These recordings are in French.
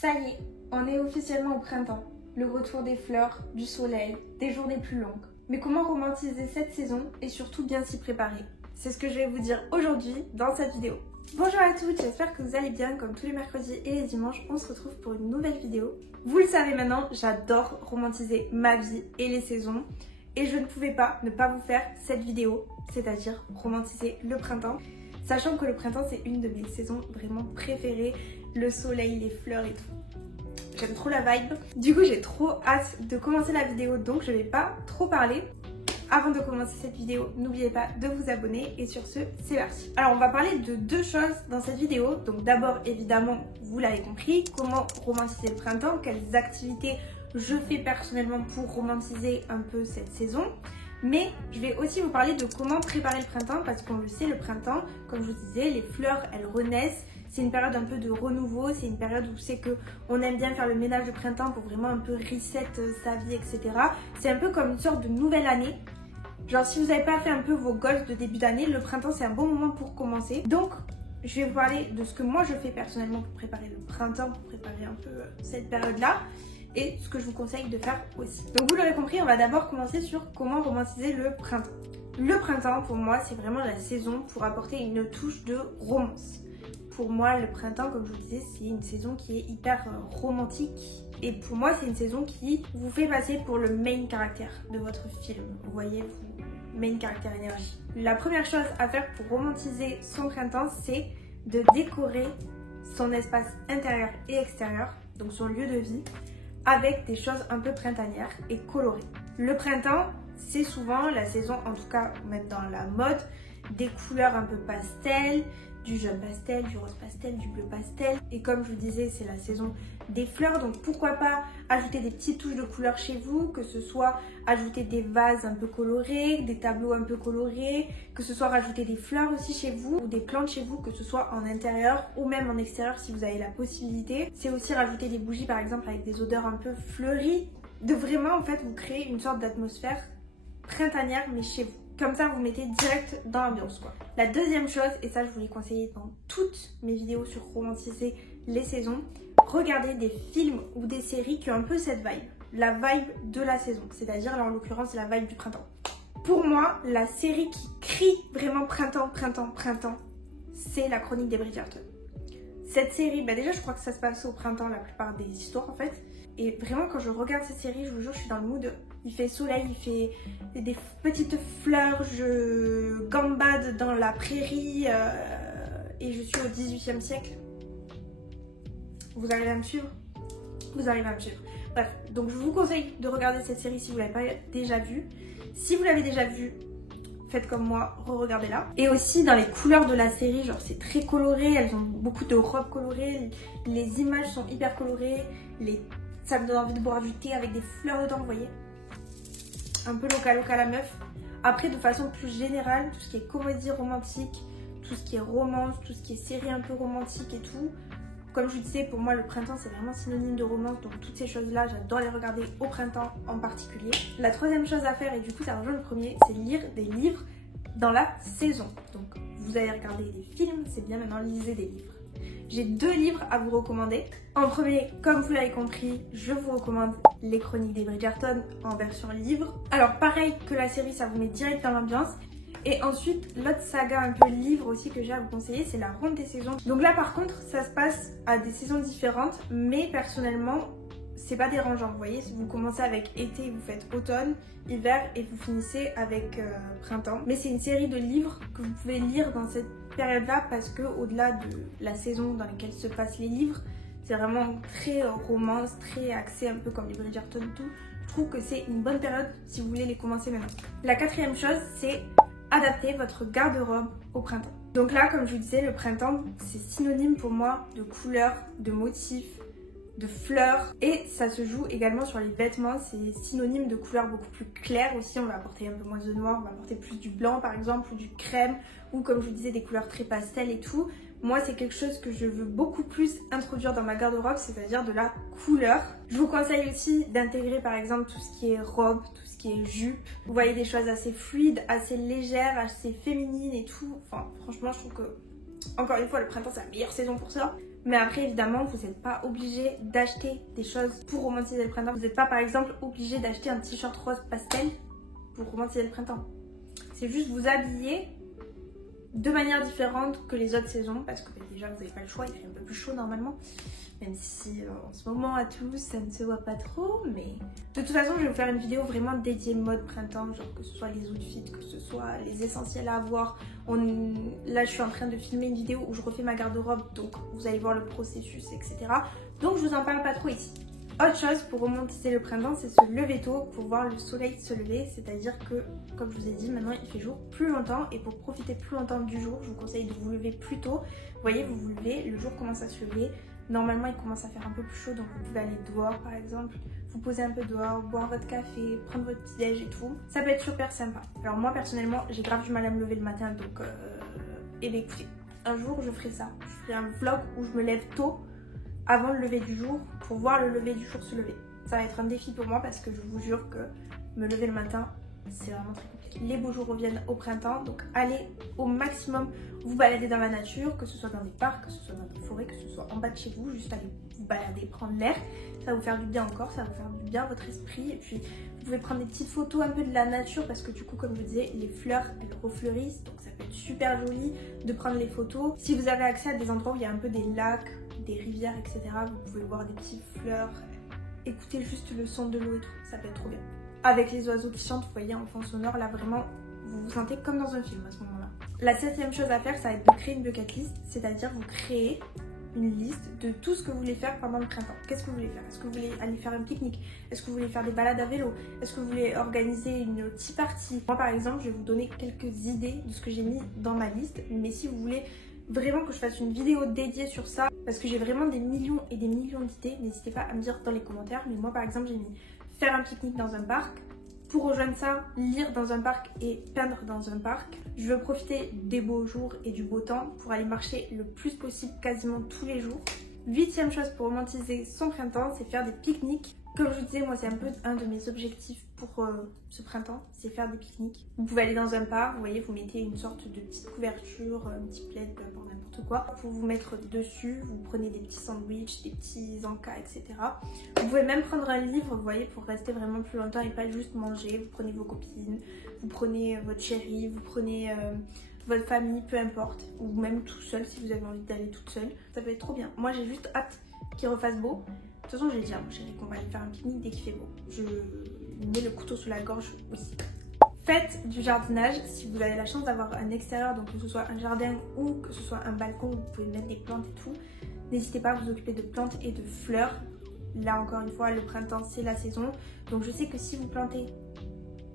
Ça y est, on est officiellement au printemps. Le retour des fleurs, du soleil, des journées plus longues. Mais comment romantiser cette saison et surtout bien s'y préparer? C'est ce que je vais vous dire aujourd'hui dans cette vidéo. Bonjour à toutes, j'espère que vous allez bien. Comme tous les mercredis et les dimanches, on se retrouve pour une nouvelle vidéo. Vous le savez maintenant, j'adore romantiser ma vie et les saisons. Et je ne pouvais pas ne pas vous faire cette vidéo, c'est-à-dire romantiser le printemps. Sachant que le printemps, c'est une de mes saisons vraiment préférées. Le soleil, les fleurs et tout. J'aime trop la vibe. Du coup, j'ai trop hâte de commencer la vidéo, donc je vais pas trop parler. Avant de commencer cette vidéo, n'oubliez pas de vous abonner et sur ce, c'est parti. Alors, on va parler de deux choses dans cette vidéo. Donc d'abord, évidemment, vous l'avez compris, comment romantiser le printemps, quelles activités je fais personnellement pour romantiser un peu cette saison. Mais je vais aussi vous parler de comment préparer le printemps parce qu'on le sait, le printemps, comme je vous disais, les fleurs, elles renaissent. C'est une période un peu de renouveau, c'est une période où c'est qu'on aime bien faire le ménage du printemps pour vraiment un peu reset sa vie, etc. C'est un peu comme une sorte de nouvelle année. Genre si vous n'avez pas fait un peu vos goals de début d'année, le printemps c'est un bon moment pour commencer. Donc je vais vous parler de ce que moi je fais personnellement pour préparer le printemps, pour préparer un peu cette période-là. Et ce que je vous conseille de faire aussi. Donc vous l'aurez compris, on va d'abord commencer sur comment romantiser le printemps. Le printemps pour moi c'est vraiment la saison pour apporter une touche de romance. Pour moi le printemps, comme je vous disais, c'est une saison qui est hyper romantique. Et pour moi c'est une saison qui vous fait passer pour le main caractère de votre film. Vous voyez, main caractère énergie. La première chose à faire pour romantiser son printemps, c'est de décorer son espace intérieur et extérieur, donc son lieu de vie, avec des choses un peu printanières et colorées. Le printemps, c'est souvent la saison, en tout cas même dans la mode, des couleurs un peu pastel, du jaune pastel, du rose pastel, du bleu pastel. Et comme je vous disais, c'est la saison des fleurs, donc pourquoi pas ajouter des petites touches de couleurs chez vous, que ce soit ajouter des vases un peu colorés, des tableaux un peu colorés, que ce soit rajouter des fleurs aussi chez vous, ou des plantes chez vous, que ce soit en intérieur ou même en extérieur si vous avez la possibilité. C'est aussi rajouter des bougies par exemple avec des odeurs un peu fleuries, de vraiment en fait vous créer une sorte d'atmosphère printanière mais chez vous. Comme ça, vous mettez direct dans l'ambiance quoi. La deuxième chose, et ça je vous l'ai conseillé dans toutes mes vidéos sur romantiser les saisons, regardez des films ou des séries qui ont un peu cette vibe. La vibe de la saison, c'est-à-dire là en l'occurrence la vibe du printemps. Pour moi, la série qui crie vraiment printemps, printemps, printemps, c'est La Chronique des Bridgerton. Cette série, bah déjà je crois que ça se passe au printemps la plupart des histoires en fait. Et vraiment quand je regarde cette série, je vous jure, je suis dans le mood. Il fait soleil, il fait des petites fleurs, je gambade dans la prairie et je suis au 18e siècle. Vous arrivez à me suivre? Vous arrivez à me suivre. Bref, donc je vous conseille de regarder cette série si vous ne l'avez pas déjà vue. Si vous l'avez déjà vue, faites comme moi, re-regardez-la. Et aussi dans les couleurs de la série, genre c'est très coloré, elles ont beaucoup de robes colorées, les images sont hyper colorées, ça me donne envie de boire du thé avec des fleurs dedans, vous voyez. Un peu local à meuf. Après, de façon plus générale, tout ce qui est comédie romantique, tout ce qui est romance, tout ce qui est série un peu romantique et tout, comme je vous disais, pour moi le printemps c'est vraiment synonyme de romance, donc toutes ces choses là j'adore les regarder au printemps en particulier. La troisième chose à faire, et du coup ça rejoint le premier, c'est lire des livres dans la saison. Donc vous allez regarder des films, c'est bien, maintenant lisez des livres. J'ai deux livres à vous recommander. En premier, comme vous l'avez compris, je vous recommande Les Chroniques des Bridgerton en version livre. Alors pareil que la série, ça vous met direct dans l'ambiance. Et ensuite, l'autre saga un peu livre aussi que j'ai à vous conseiller, c'est La Ronde des Saisons. Donc là par contre, ça se passe à des saisons différentes, mais personnellement, c'est pas dérangeant. Vous voyez, si vous commencez avec été, vous faites automne, hiver et vous finissez avec printemps. Mais c'est une série de livres que vous pouvez lire dans cette période-là parce que au-delà de la saison dans laquelle se passent les livres, c'est vraiment très romance, très axé un peu comme les Bridgerton et tout. Je trouve que c'est une bonne période si vous voulez les commencer maintenant. La quatrième chose, c'est adapter votre garde-robe au printemps. Donc là, comme je vous disais, le printemps, c'est synonyme pour moi de couleurs, de motifs, de fleurs, et ça se joue également sur les vêtements. C'est synonyme de couleurs beaucoup plus claires aussi. On va apporter un peu moins de noir, on va apporter plus du blanc par exemple, ou du crème, ou comme je vous disais des couleurs très pastel et tout. Moi c'est quelque chose que je veux beaucoup plus introduire dans ma garde-robe, c'est-à-dire de la couleur. Je vous conseille aussi d'intégrer par exemple tout ce qui est robe, tout ce qui est jupe. Vous voyez, des choses assez fluides, assez légères, assez féminines et tout. Enfin franchement je trouve que, encore une fois, le printemps c'est la meilleure saison pour ça. Mais après, évidemment, vous n'êtes pas obligé d'acheter des choses pour romantiser le printemps. Vous n'êtes pas, par exemple, obligé d'acheter un t-shirt rose pastel pour romantiser le printemps. C'est juste vous habiller de manière différente que les autres saisons, parce que déjà, vous n'avez pas le choix, il fait un peu plus chaud normalement. Même si en ce moment à Toulouse ça ne se voit pas trop, mais de toute façon je vais vous faire une vidéo vraiment dédiée mode printemps, genre que ce soit les outfits, que ce soit les essentiels à avoir. Là je suis en train de filmer une vidéo où je refais ma garde-robe, donc vous allez voir le processus, etc. Donc je vous en parle pas trop ici. Autre chose pour romantiser le printemps, c'est se lever tôt pour voir le soleil se lever, c'est-à-dire que, comme je vous ai dit, maintenant il fait jour plus longtemps et pour profiter plus longtemps du jour, je vous conseille de vous lever plus tôt. Vous voyez, vous vous levez, le jour commence à se lever. Normalement, il commence à faire un peu plus chaud, donc vous pouvez aller dehors par exemple, vous poser un peu dehors, boire votre café, prendre votre petit déj et tout. Ça peut être super sympa. Alors moi personnellement, j'ai grave du mal à me lever le matin, donc et bien écoutez, un jour je ferai ça. Je ferai un vlog où je me lève tôt, avant le lever du jour, pour voir le lever du jour se lever. Ça va être un défi pour moi parce que je vous jure que me lever le matin, c'est vraiment très compliqué. Les beaux jours reviennent au printemps, donc allez au maximum vous balader dans la nature, que ce soit dans des parcs, que ce soit dans des forêts, que ce soit en bas de chez vous, juste aller vous balader, prendre l'air. Ça va vous faire du bien encore, ça va vous faire du bien à votre esprit. Et puis vous pouvez prendre des petites photos un peu de la nature parce que du coup, comme je vous disais, les fleurs elles refleurissent, donc ça peut être super joli de prendre les photos. Si vous avez accès à des endroits où il y a un peu des lacs, des rivières, etc., vous pouvez voir des petites fleurs, écouter juste le son de l'eau et tout, ça peut être trop bien. Avec les oiseaux qui chantent, vous voyez en fond sonore, là vraiment vous vous sentez comme dans un film à ce moment-là. La 7e chose à faire, ça va être de créer une bucket list, c'est-à-dire vous créez une liste de tout ce que vous voulez faire pendant le printemps. Qu'est-ce que vous voulez faire? Est-ce que vous voulez aller faire un pique-nique? Est-ce que vous voulez faire des balades à vélo? Est-ce que vous voulez organiser une tea party? Moi par exemple, je vais vous donner quelques idées de ce que j'ai mis dans ma liste, mais si vous voulez vraiment que je fasse une vidéo dédiée sur ça, parce que j'ai vraiment des millions et des millions d'idées, n'hésitez pas à me dire dans les commentaires. Mais moi par exemple, j'ai mis faire un pique-nique dans un parc. Pour rejoindre ça, lire dans un parc et peindre dans un parc. Je veux profiter des beaux jours et du beau temps pour aller marcher le plus possible, quasiment tous les jours. 8e chose pour romantiser son printemps, c'est faire des pique-niques. Comme je vous disais, moi c'est un peu un de mes objectifs pour ce printemps, c'est faire des pique-niques. Vous pouvez aller dans un parc, vous voyez, vous mettez une sorte de petite couverture, un petit plaid, peu importe, n'importe quoi, pour vous mettre dessus. Vous prenez des petits sandwichs, des petits encas, etc. Vous pouvez même prendre un livre, vous voyez, pour rester vraiment plus longtemps et pas juste manger. Vous prenez vos copines, vous prenez votre chérie, vous prenez votre famille, peu importe, ou même tout seul si vous avez envie d'aller toute seule. Ça peut être trop bien. Moi j'ai juste hâte qu'il refasse beau. De toute façon, j'ai dit à mon chéri qu'on va aller faire un pique-nique dès qu'il fait beau. Je mets le couteau sous la gorge aussi. Faites du jardinage si vous avez la chance d'avoir un extérieur, donc que ce soit un jardin ou que ce soit un balcon où vous pouvez mettre des plantes et tout. N'hésitez pas à vous occuper de plantes et de fleurs. Là encore une fois, le printemps c'est la saison. Donc je sais que si vous plantez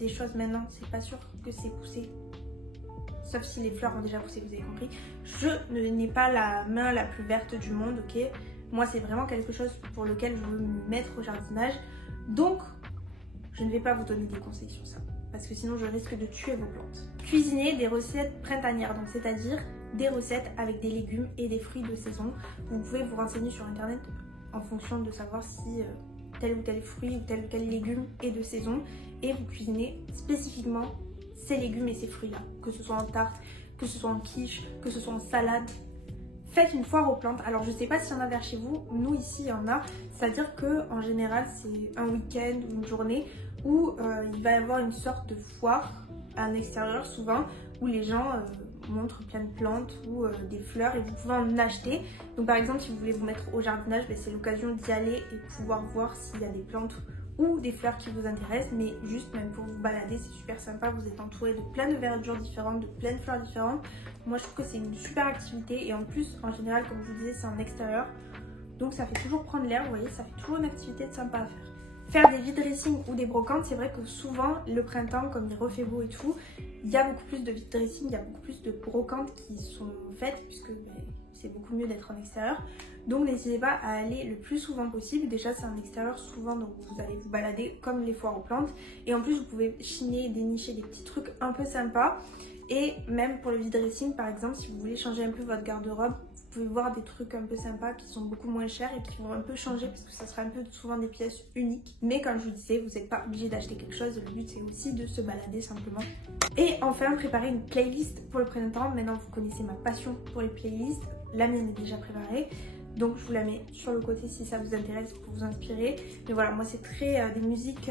des choses maintenant, c'est pas sûr que c'est poussé. Sauf si les fleurs ont déjà poussé, vous avez compris. Je n'ai pas la main la plus verte du monde, ok? Moi, c'est vraiment quelque chose pour lequel je veux me mettre au jardinage. Donc, je ne vais pas vous donner des conseils sur ça. Parce que sinon, je risque de tuer vos plantes. Cuisiner des recettes printanières. Donc, c'est-à-dire des recettes avec des légumes et des fruits de saison. Vous pouvez vous renseigner sur Internet en fonction de savoir si tel ou tel fruit ou tel ou tel légume est de saison. Et vous cuisinez spécifiquement ces légumes et ces fruits-là. Que ce soit en tarte, que ce soit en quiche, que ce soit en salade. Faites une foire aux plantes. Alors je sais pas s'il y en a vers chez vous, nous ici il y en a. C'est-à-dire que en général c'est un week-end ou une journée où il va y avoir une sorte de foire à l'extérieur souvent où les gens montrent plein de plantes ou des fleurs et vous pouvez en acheter. Donc par exemple si vous voulez vous mettre au jardinage, c'est l'occasion d'y aller et de pouvoir voir s'il y a des plantes ou des fleurs qui vous intéressent, mais juste même pour vous balader, c'est super sympa. Vous êtes entouré de plein de verdures différentes, de plein de fleurs différentes. Moi je trouve que c'est une super activité et en plus en général comme je vous disais c'est en extérieur, donc ça fait toujours prendre l'air, vous voyez, ça fait toujours une activité sympa à faire. Faire des vide dressing ou des brocantes, c'est vrai que souvent le printemps comme il refait beau et tout, il y a beaucoup plus de vide dressing, il y a beaucoup plus de brocantes qui sont faites puisque c'est beaucoup mieux d'être en extérieur. Donc n'hésitez pas à aller le plus souvent possible. Déjà c'est en extérieur souvent, donc vous allez vous balader comme les foires aux plantes. Et en plus vous pouvez chiner et dénicher des petits trucs un peu sympas. Et même pour le vide dressing par exemple, si vous voulez changer un peu votre garde-robe, vous pouvez voir des trucs un peu sympas qui sont beaucoup moins chers et qui vont un peu changer parce que ça sera un peu souvent des pièces uniques. Mais comme je vous disais, vous n'êtes pas obligé d'acheter quelque chose. Le but c'est aussi de se balader simplement. Et enfin préparer une playlist pour le printemps. Maintenant vous connaissez ma passion pour les playlists. La mienne est déjà préparée. Donc je vous la mets sur le côté si ça vous intéresse pour vous inspirer. Mais voilà, moi c'est très des musiques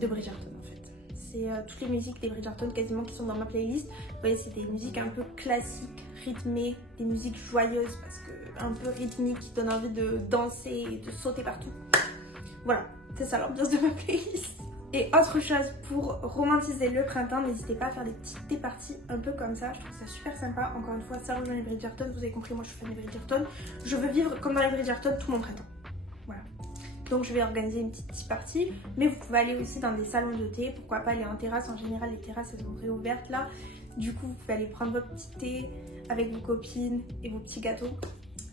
de Bridgerton en fait. C'est toutes les musiques des Bridgerton quasiment qui sont dans ma playlist. Vous voyez, c'est des musiques un peu classiques, rythmées, des musiques joyeuses parce que un peu rythmiques qui donnent envie de danser et de sauter partout. Voilà, c'est ça l'ambiance de ma playlist. Et autre chose, pour romantiser le printemps, n'hésitez pas à faire des petites départies un peu comme ça. Je trouve ça super sympa. Encore une fois, ça rejoint les Bridgerton. Vous avez compris, moi je suis fan des Bridgerton. Je veux vivre comme dans les Bridgerton tout mon printemps. Voilà. Donc je vais organiser une petite tea party. Mais vous pouvez aller aussi dans des salons de thé. Pourquoi pas aller en terrasse. En général, les terrasses elles sont réouvertes là. Du coup, vous pouvez aller prendre votre petit thé avec vos copines et vos petits gâteaux.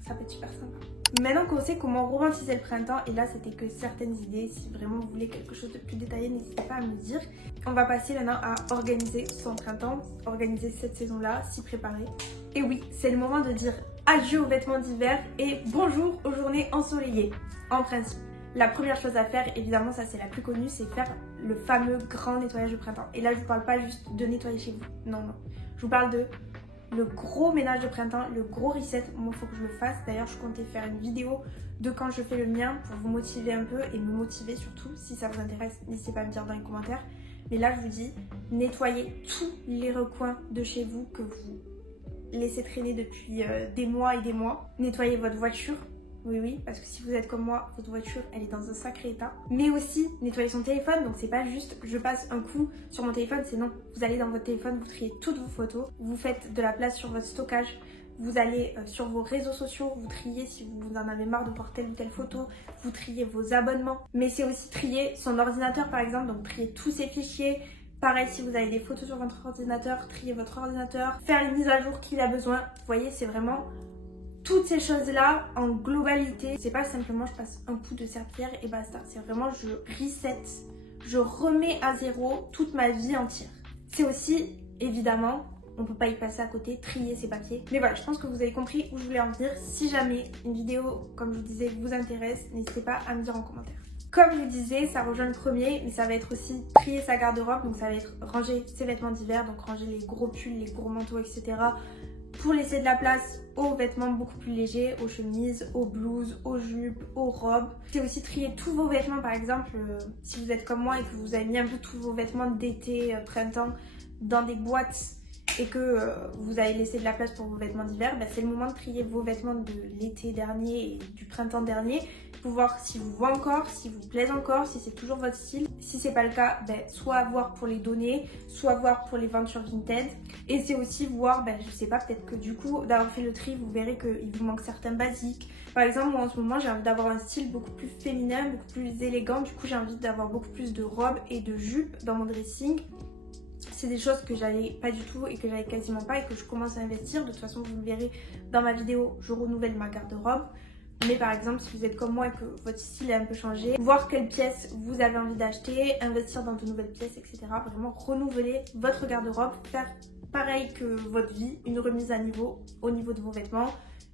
Ça peut être super sympa. Maintenant qu'on sait comment romantiser le printemps, et là c'était que certaines idées, si vraiment vous voulez quelque chose de plus détaillé, n'hésitez pas à me dire. On va passer maintenant à organiser son printemps, organiser cette saison-là, s'y préparer. Et oui, c'est le moment de dire adieu aux vêtements d'hiver et bonjour aux journées ensoleillées. En principe, la première chose à faire, évidemment ça c'est la plus connue, c'est faire le fameux grand nettoyage de printemps. Et là je vous parle pas juste de nettoyer chez vous, non, non. Je vous parle de le gros ménage de printemps, le gros reset. Moi il faut que je le fasse. D'ailleurs je comptais faire une vidéo de quand je fais le mien pour vous motiver un peu et me motiver surtout. Si ça vous intéresse, n'hésitez pas à me dire dans les commentaires. Mais là je vous dis, nettoyez tous les recoins de chez vous que vous laissez traîner depuis des mois et des mois. Nettoyez votre voiture. Oui, oui, parce que si vous êtes comme moi, votre voiture, elle est dans un sacré état. Mais aussi, nettoyer son téléphone, donc c'est pas juste je passe un coup sur mon téléphone, c'est non. Vous allez dans votre téléphone, vous triez toutes vos photos, vous faites de la place sur votre stockage, vous allez sur vos réseaux sociaux, vous triez si vous en avez marre de voir telle ou telle photo, vous triez vos abonnements. Mais c'est aussi trier son ordinateur par exemple, donc trier tous ces fichiers. Pareil, si vous avez des photos sur votre ordinateur, trier votre ordinateur, faire les mises à jour qu'il a besoin. Vous voyez, c'est vraiment toutes ces choses-là en globalité. C'est pas simplement je passe un coup de serpillière et basta. C'est vraiment je reset, je remets à zéro toute ma vie entière. C'est aussi, évidemment, on peut pas y passer à côté, trier ses papiers. Mais voilà, je pense que vous avez compris où je voulais en venir. Si jamais une vidéo, comme je vous disais, vous intéresse, n'hésitez pas à me dire en commentaire. Comme je vous disais, ça rejoint le premier, mais ça va être aussi trier sa garde-robe. Donc ça va être ranger ses vêtements d'hiver, donc ranger les gros pulls, les gros manteaux, etc. pour laisser de la place aux vêtements beaucoup plus légers, aux chemises, aux blouses, aux jupes, aux robes. C'est aussi trier tous vos vêtements, par exemple, si vous êtes comme moi et que vous avez mis un peu tous vos vêtements d'été, printemps dans des boîtes et que vous avez laissé de la place pour vos vêtements d'hiver, bah, c'est le moment de trier vos vêtements de l'été dernier et du printemps dernier pour voir si vous vont encore, si vous plaisent encore, si c'est toujours votre style. Si c'est pas le cas, bah, soit voir pour les donner, soit voir pour les vendre sur Vinted. Et c'est aussi voir, bah, je sais pas, peut-être que du coup d'avoir fait le tri, vous verrez qu'il vous manque certains basiques. Par exemple, moi en ce moment j'ai envie d'avoir un style beaucoup plus féminin, beaucoup plus élégant. Du coup j'ai envie d'avoir beaucoup plus de robes et de jupes dans mon dressing. C'est des choses que j'avais pas du tout et que j'avais quasiment pas et que je commence à investir. De toute façon, vous le verrez dans ma vidéo, je renouvelle ma garde-robe. Mais par exemple, si vous êtes comme moi et que votre style a un peu changé, voir quelles pièces vous avez envie d'acheter, investir dans de nouvelles pièces, etc. Vraiment renouveler votre garde-robe, faire pareil que votre vie, une remise à niveau au niveau de vos vêtements.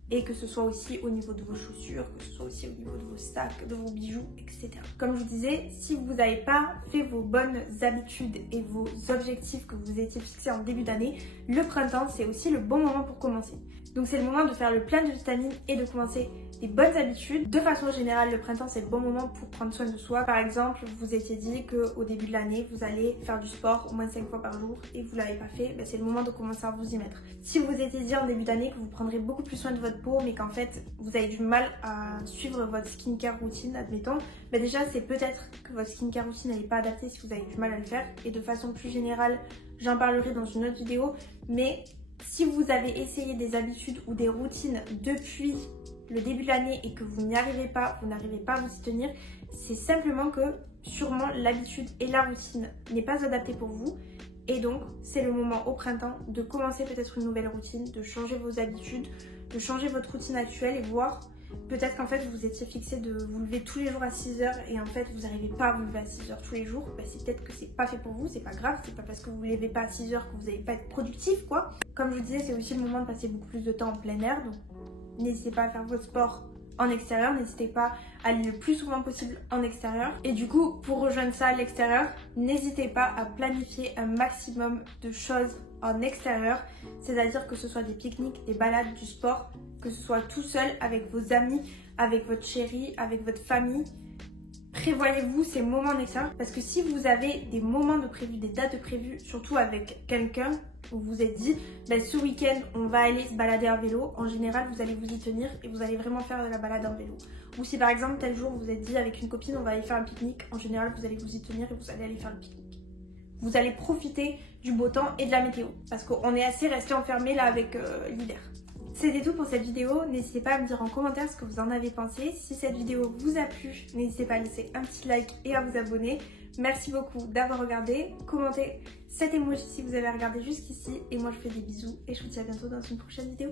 Et que ce soit aussi au niveau de vos chaussures, que ce soit aussi au niveau de vos sacs, de vos bijoux, etc. Comme je vous disais, si vous n'avez pas fait vos bonnes habitudes et vos objectifs que vous étiez fixés en début d'année, le printemps c'est aussi le bon moment pour commencer. Donc c'est le moment de faire le plein de vitamines et de commencer des bonnes habitudes. De façon générale, le printemps c'est le bon moment pour prendre soin de soi. Par exemple, vous étiez dit qu'au début de l'année, vous allez faire du sport au moins 5 fois par jour et vous ne l'avez pas fait, c'est le moment de commencer à vous y mettre. Si vous étiez dit en début d'année que vous prendrez beaucoup plus soin de votre peau, mais qu'en fait vous avez du mal à suivre votre skincare routine, admettons, déjà c'est peut-être que votre skincare routine n'est pas adaptée si vous avez du mal à le faire. Et de façon plus générale, j'en parlerai dans une autre vidéo, mais si vous avez essayé des habitudes ou des routines depuis le début de l'année et que vous n'y arrivez pas, vous n'arrivez pas à vous y tenir, c'est simplement que sûrement l'habitude et la routine n'est pas adaptée pour vous. Et donc c'est le moment au printemps de commencer peut-être une nouvelle routine, de changer vos habitudes, de changer votre routine actuelle et voir peut-être qu'en fait vous étiez fixé de vous lever tous les jours à 6h et en fait vous n'arrivez pas à vous lever à 6h tous les jours. C'est peut-être que c'est pas fait pour vous, c'est pas grave, c'est pas parce que vous ne levez pas à 6h que vous n'allez pas être productif quoi. Comme je vous disais, c'est aussi le moment de passer beaucoup plus de temps en plein air, donc n'hésitez pas à faire votre sport en extérieur, n'hésitez pas à aller le plus souvent possible en extérieur. Et du coup, pour rejoindre ça à l'extérieur, n'hésitez pas à planifier un maximum de choses en extérieur, c'est-à-dire que ce soit des pique-niques, des balades, du sport, que ce soit tout seul, avec vos amis, avec votre chéri, avec votre famille. Prévoyez-vous ces moments en extérieur parce que si vous avez des moments de prévu, des dates de prévues, surtout avec quelqu'un où vous vous êtes dit ce week-end on va aller se balader en vélo, en général vous allez vous y tenir et vous allez vraiment faire de la balade en vélo. Ou si par exemple tel jour vous vous êtes dit avec une copine on va aller faire un pique-nique, en général vous allez vous y tenir et vous allez aller faire le pique-nique. Vous allez profiter du beau temps et de la météo parce qu'on est assez resté enfermé là avec l'hiver. C'était tout pour cette vidéo, n'hésitez pas à me dire en commentaire ce que vous en avez pensé. Si cette vidéo vous a plu, n'hésitez pas à laisser un petit like et à vous abonner. Merci beaucoup d'avoir regardé, commentez cet emoji si vous avez regardé jusqu'ici et moi je vous fais des bisous et je vous dis à bientôt dans une prochaine vidéo.